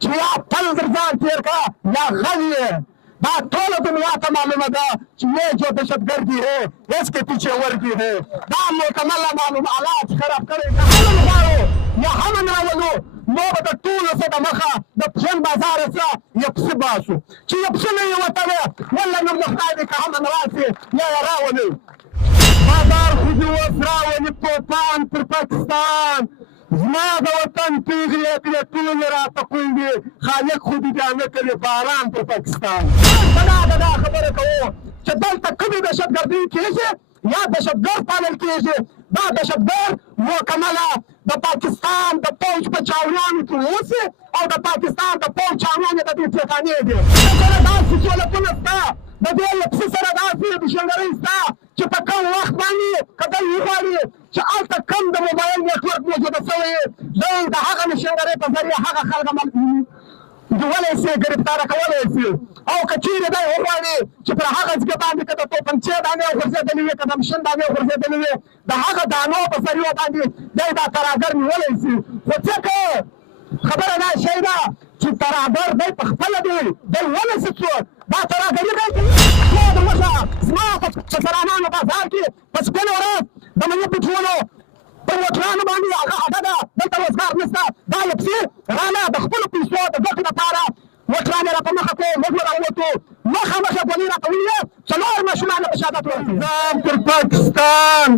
چې یا پل در ځان تېر کړه یا غل یې دا ټوله دنیا ته معلومه ده چې یہ جو دہشتگردی ہے اس کے پیچھے ورگی ہے دا مکمل معلوم حالات خراب کړي که امن غواړو یا امن راولو نو به د ټولو څه د مخه د پښین بازار څخه یو پسه باسو چې یو پسه نه یې وتلی والله نور د خدای دی که امن راسي یا یې راولي بازار خو دې اوس راولي توپان پر پاکستان زما د وطن پیغلې کړې ټولې راته کونډې خالق خو دې بیا نه کوي باران پر پاکستان دا خبره کوو چې دلته کومې دهشتګردي کېږي یا دهشتګرد پالل کېږي دا دهشتګرد مکمله د پاکستان د پوځ په چاونیانو کې اوسي او د پاکستان د پوځ چاونیانې د دې ټیکانې دي سره داسې سهولتونه شته د دې له پسه سره داسې دشنګرۍ شته چې په کوم وخت باندې که دی وغواړي چې هلته کم د موبایل نیټورک موجوده شوی دی د هغه نشنګرۍ په ذریعه هغه خلک ولی شي ګرفتاره کولی شي او که چیرې دی وغواړي چې پر هغه ځګه باندې که د توپنچې دانې غورځېدلې وي که د مشین دانې غورځېدلې وي د هغه دانو په ذریعو باندې دی دا تراګر نیولی شي خو ځکه خبره دا شی ده چې تراګر دی په خپله دی دی ونیسي څوک دا تراګري دی زما د مخه زما په چسرانانو بازار کې په سپینه ورځ د مني پټرولو پر وکرانو باندې هغه اډه ده دلته روزګار نشته دا یو پسې راله د خپلو پیسو د ګټو لپاره وکرانې راته مخه کړو موږ راووتو مخه ګولې راته ونیوې څلور ماشومان په شهادت ورکړي نظام پر پاکستان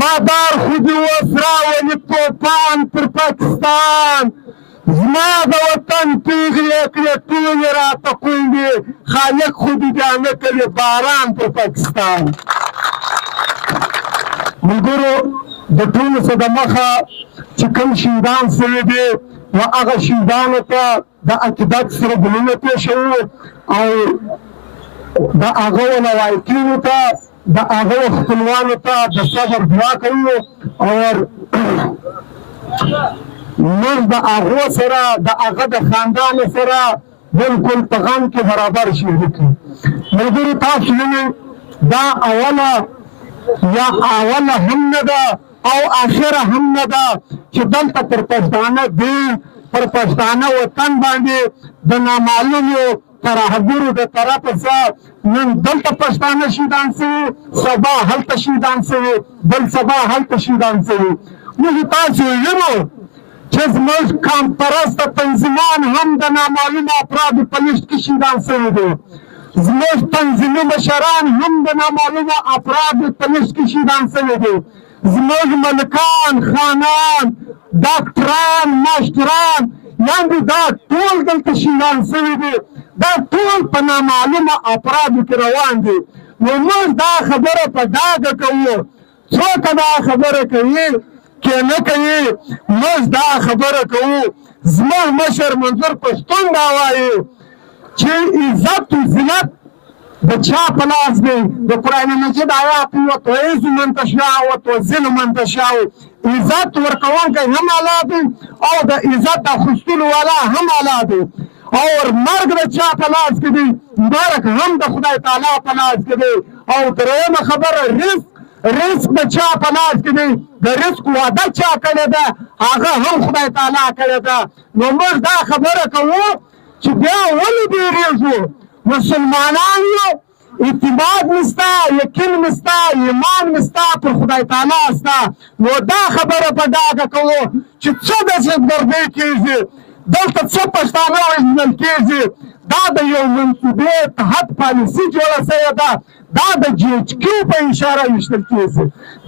بادار خو دې اوس راولي توپان پر پاکستان زما د وطن پیغلې کړې ټولې راته کونډې خالق خو دې بیا نه کوي باران پر پاکستان ملګرو د ټولو څه د مخه چې کوم شهیدان سوي دي نو هغه شهیدانو ته د عقیدت سره ګلونه پېښوو او د هغه ولایتینو ته د هغه خپلوانو ته د صبر دعا کوو او موږ د هغو سره د هغه د خاندانو سره بلکل په غم کې برابر شریک یو ملګرو تاسو وینئ دا اوله هم نه ده او آخره هم نه ده چې دلته پر پښتانه دین پر پښتانه وطن باندې د نامعلومو ترهګرو د طرفه څخه نن دلته پښتانه شهیدان شوي سبا هلته شهیدان شوي بل سبا هلته شهیدان شوي موږ تاسو وینو چې زموږ قام پرسته تنظیمان هم د نامعلومو افرادو په لیست کې شهیدان شوي دي زموږ تنظیمي مشران هم د نامعلومو افرادو په لیست کې شهیدان شوي دي زموږ ملکان خانان ډاکټران ماشټران یعنې دا ټول دلته شهیدان شوي دي دا ټول په نامعلومه افرادو کې روان دي نو موږ دا خبره په ډاګه کوو څوک دا خبره کوي که نه کوي موږ دا خبره کوو زموږ مشر منظور پښتون دا وایي چې عزت و زینت د چا په لاس دی د قرآن مجید آیات وتعز من تشاء وتذل من تشاء عزت ورکوونکی هم الله دی او د عزت اخیستلو والا هم الله دی او مرګ د چا په لاس کې دی مرګ هم د خدای تعالی په لاس کې دی او درېیمه خبره رزق د چا په لاس کې دی د رزق وعده چا کړې ده هغه هم خدای تعالی کړې ده نو موږ دا خبره کوو چې بیا ولې بیریږو مسلمانان یو اعتماد مستا یقین مستا ایمان مستا پر خدای تعالی استا نو دا خبره په ډاګه کوو چې څه دهشتګردي کېږي دلته څه پښتانه وژنل کېږي دا د یو منصوبې تحت پالیسي جوړه شوې ده دا د جی ایچ کیو په اشاره ویشتل کېږي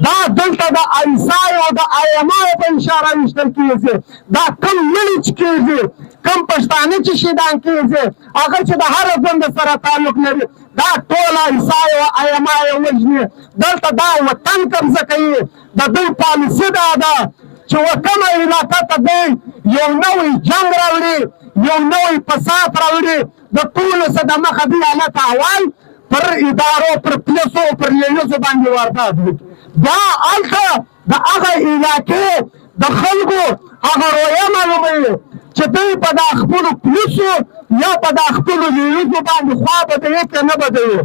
دا دلته د آیسای او د آی ایم آی په اشاره ویشتل کېږي دا کم ملي چې کېږي کم پښتانه چې شهیدان کېږي هغه چې د هر ګوند سره تعلق لري دا ټول آیسای او آی ایم آی وژني دلته دا وطن قبضه کوي د دوی پالیسي دا ده چې کومه علاقه ته دی یو نوی جنګ راوړي یو نوی فساد راوړي د ټولو څه د مخه دوی حالت احوال پر ادارو پر پولیسو پر لیلیزو باندې واردات وکړي بیا هلته د هغه علاقې د خلکو هغه رویه معلوموي چې دوی په دا خپلو پولیسو یا په دا خپلو لیلیزو باندې خوا بدوي که نه بدوي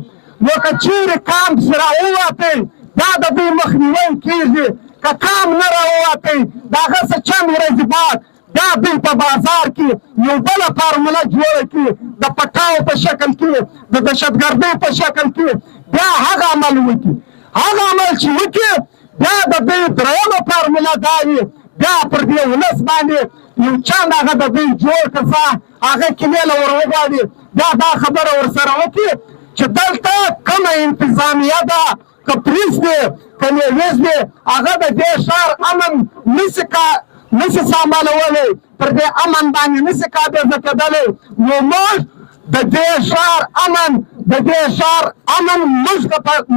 نو که چیرې کام پسې راووتئ دا د دوی مخنیوی کېږي که کام نه راووتئ د هغه څه چند ورځې بعد بیا دوی په بازار کې یو بله فارموله جوړه کړي د پټاو په شکل کې د دهشتګردۍ په شکل کې بیا هغه عمل وکړي هغه عمل چې وکړي بیا د دوی درېیمه فارموله دا وي بیا پر دې ولس باندې یو چند هغه د دوی جوړ کړه هغه کیلې له ور وغواړي بیا دا خبره ورسره وکړي چې دلته کومه انتظامیه ده که پولیس دی که نیویز دی هغه د دې ښار امن نشي سمبالولی پر دې امن باندې نشي قابضه کېدلی نو موږ د دې ښار امن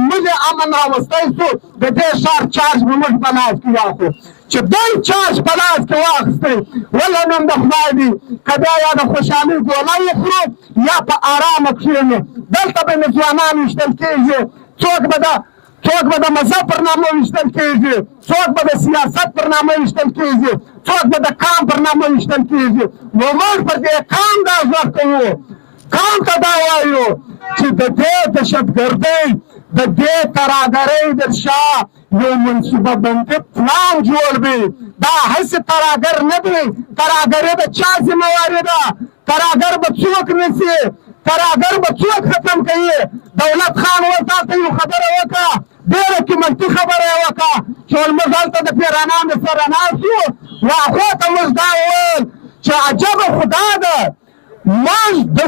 موږ امن راوستی شو د دې ښار چارج به موږ په لاس کې واخلو چې دوی چارج په لاس کې واخیستی وله نوم د خدای دی که بیا یا د خوشحالۍ ګوله وخورو یا په ارامه کښېنو دلته به مې ځوانان ویشتل کېږي څوک به د مذهب پر نامه ویشتل کېږي څوک به د سیاست پر نامه ویشتل کېږي څوک به د قام پر نامه ویشتل کېږي نو موږ پر دې قام دا غږ کوو قام ته دا وایو چې د دې دهشتګردۍ د دې ترهګرۍ د شا یو منصوبه بندي پلان جوړ دی دا هسې ترهګر نه دی ترهګري د چا ذمهواري ده ترهګر به څوک نیسي ترهګر به څوک ختم کوي دولت خان ورته یو خبره وکړه ډېره قیمتي خبره یې وکړه چې موږ هلته د پیرانانو سره ناست یو واخوا ته موږ دا وویل چې عجبه خو دا ده موږ د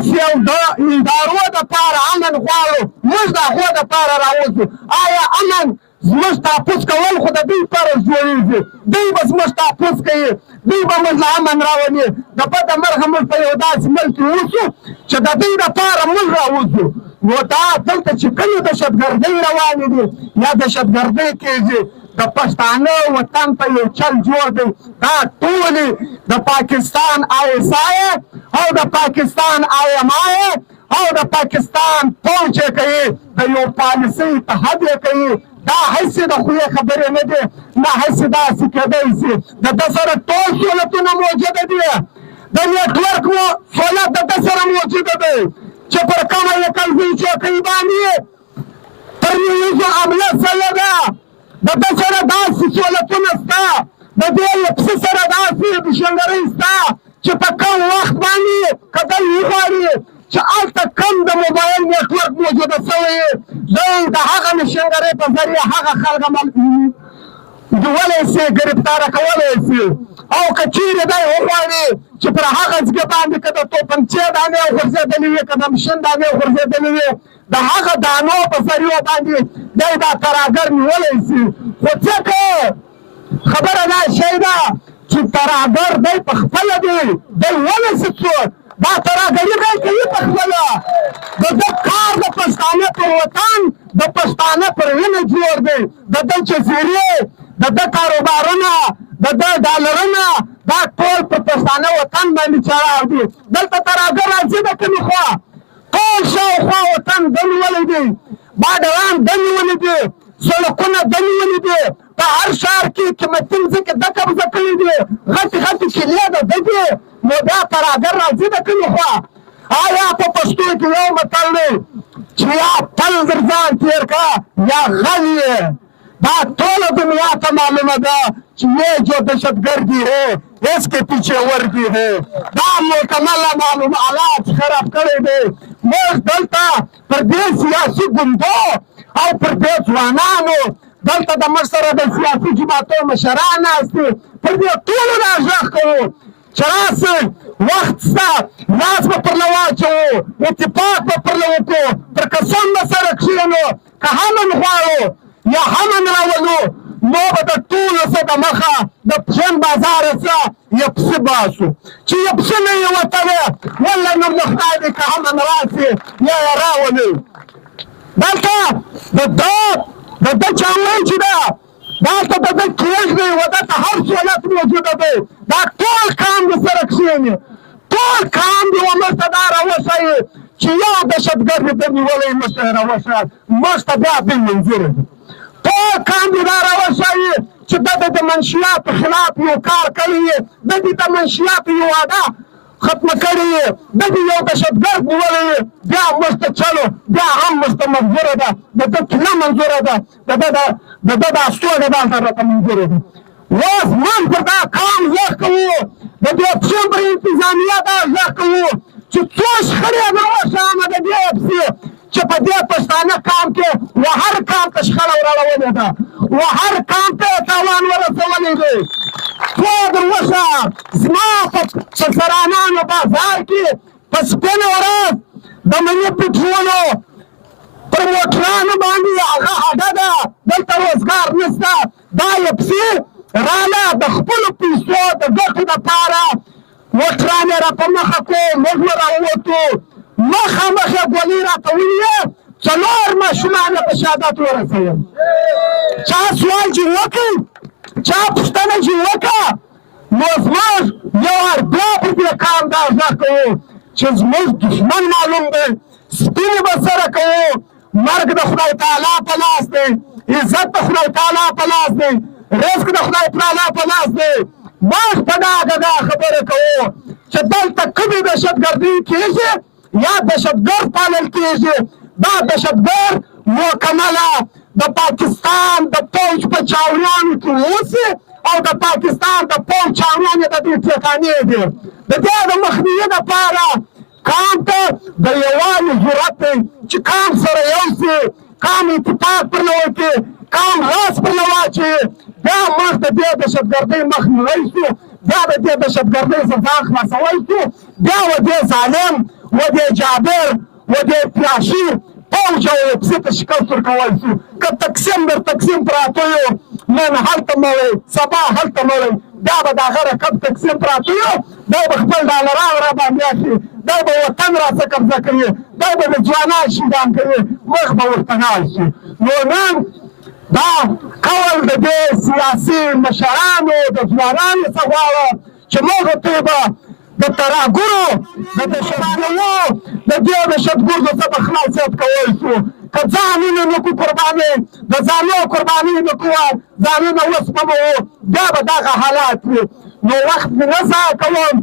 ادارو دپاره امن غواړو موږ د هغو دپاره راوځو آیا امن زموږ تحفظ کول خو د دوی فرض جوړېږي دوی به زموږ تحفظ کوي دوی به موږ له امن راولي د بده مرغه موږ په یو داسې ملک کې اوسو چې د دوی دپاره موږ راوځو نو دا دلته چې کومې دهشتګردۍ روانې دي یا دهشتګردۍ کېږي د پښتانه وطن ته یو چل جوړ دی دا ټولې د پاکستان ISI او د پاکستان IMI او د پاکستان پوځ یې کوي د یو پالیسۍ اتحاد یې کوي دا هسې د خویې خبرې نه دي نه هسې داسې کېدی شي د ده سره ټول سهولتونه موجوده دي د نیټورک سهولت د ده سره موجوده دی چې پر کومه یې کلزۍ چوکۍ باندې تر نیوزو عمله سوې ده د ده سره داسې سهولتونه شته د دې پسه سره داسې بشنګرۍ شته چې په کم وخت باندې که دی وغواړي چې هلته کم د موبایل نیټورک موجوده شوی دی د هغه مشنګرۍ په ذریعه هغه خلک ولی شي ګرفتاره کولی شي او که چیرې دی وغواړي چې پر هغه ځګه باندې که د توپنچې دانې وغورځېدلې وي که د مشین دانې وغورځېدلې وي د هغه دانو په ذریعو باندې دی دا ترهګر نیولی شي خو ځکه خبره دا شی ده چې ترهګر دی په خپله دی دی ونیسي څوک دا ترهګري دی کوي په خپله د ده کار د پښتانه پر وطن د پښتانه پر وینه جوړ دی د ده جزیرې د ده کاروبارونه د ده ډالرونه دا ټول پر پښتانه وطن باندې چلاو دي دلته ترهګر راځي د کومې خوا ټول شاوخوا وطن ده نیولی دی باډران ده نیولي دي سړکونه ده نیولي دي په هر ښار کې قیمتي مځکې ده قبضه کړي دي غټې غټې کیلې ده ده دي نو بیا ترهګر راځي د کومې خوا آیا په پښتو کې یو متل دی چې یا پل در ځان تېر کړه یا غل یې دا ټوله دنیا ته معلومه ده چې یہ جو دہشتگردی ہے اس کے پیچھے وردی ہے دا مکمل معلوم حالات خراب کړی دی موږ دلته پر دې سیاسي ګوندو او پر دې ځوانانو دلته د موږ سره د سیاسي جماعتو مشران ناست دي پر دې ټولو راږغ کوو چې راسئ وخت شته لاس به پرله واچوو اتفاق به پرله وکړو پر قسم به سره کښېنو که امن غواړو یا امن راولو نو به د ټولو څه د مخه د پښین بازاره څه یو پسه باسو چې یو پسه نه یې وتلی والله نور د خدای دی که امن راسي یا یې راولي دلته د ده چاوۍ چې ده دلته د ده کېږ دی و دلته هر سهولت موجوده دی دا ټول کام دې سره کښېني ټول کام دې و موږ ته دا راوښیي چې یو دهشتګرد یې ده نیولی موږ ته یې راوښیي موږ ته بیا دوی منظوره دي ټول کام دې دا راوښیي چې ده د منشیاتو خلاف یو کار کړی یې ده دې د منشیاتو یو واده ختمه کړې یې ده دې یو دهشتګرد نیولی یې بیا موږ ته چلو بیا هم موږ ته منظوره ده د ده کیله منظوره ده د ده دا ستوګه دلته راته منظوره ده اوس موږ پر دا کام غږ کوو د دې څومره انتظامیه دا غږ کوو چې څو شخړې روښانه د دې پسې چې په دې پښتانه قام کې و هر قام ته شخړه وراړولې ده و هر قام ته یې تاوان ورسولی دی څو دروسه زما په سرانانو بازار کې په سپینه ورځ د مني پټرولو پر موټرانو باندې هغه اډه ده دلته روزګار نشته دا یې پسې راله د خپلو پیسو د ګټو دپاره موټران یې راپه مخه کړو موږ راووتو مخامخ یې ګولۍ راته ونیوې 4 ماشومان یې په شهادت ورسول چا سوال چې وکړ چا پوښتنه چې وکړه نو زموږ یو وار بیا پر دې قام دا غږ کوو چې زموږ دښمن معلوم دی سپینې به سره کوو مرګ د خدای تعالی په لاس دی عزت د خدای تعالی په لاس دی رزق د خدای تعالی په لاس دی موږ په ډاګه دا خبره کوو چې دلته کومې دهشتګردي کېږي یا دهشتګرد پالل کېږي دا دهشتګرد مکمله د پاکستان د پوځ په چاونیانو کې اوسي او د پاکستان د پوځ چاونیان یې د دې ټکانې دي د دې د مخنیوي دپاره قام ته د یووالي ضرورت دی چې قام سره یو سي قام اتفاق پرله وکړي قام لاس پرله واچوي بیا موږ د دې دهشتګردۍ مخنیوی شو بیا د دې دهشتګردۍ څخه ځان خلاصوی شو بیا و دې ظالم و دې جابر و دې پیاشي پوځ او پسې ته شکست ورکولی شو که تقسیم در تقسیم پراته یو نن هلته مړی سبا هلته مړی بیا به د هغه رقم تقسیم پراته یو دی به خپل ډالران را باندې اخلي دی به وطن راڅه قبضه کوي دی به د ځوانان شیدان کوي موږ به ورته ناست شو نو نن دا قول د دې سیاسي مشرانو د ځوانانو څخه غواړم چې موږ ته به د ترهګرو د دهشتګردو د دې دهشتګردو څخه خلاصیت کولی شو که ځانونه نه کړو قرباني د ځانو قرباني نه کړو ځانونه وسپموو بیا به دغه حالات وي نو وخت مې نه ضایع کوم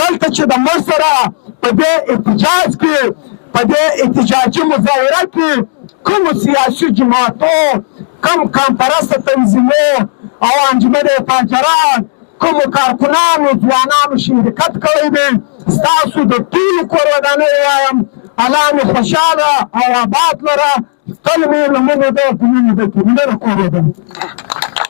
دلته چې د موږ سره په دې احتجاج کې په دې احتجاجي مظاهره کې کومو سیاسي جماعتو کم قامپرسته تنظیمو او انجمن فاجران کومو کارکنانو ځوانانو شرکت کړی دی ستاسو د ټولو کور ودانۍ وایم الله مې خوشحاله او آباد لره تل مې لمنې ده په مینې ډکې مننه کور ودانۍ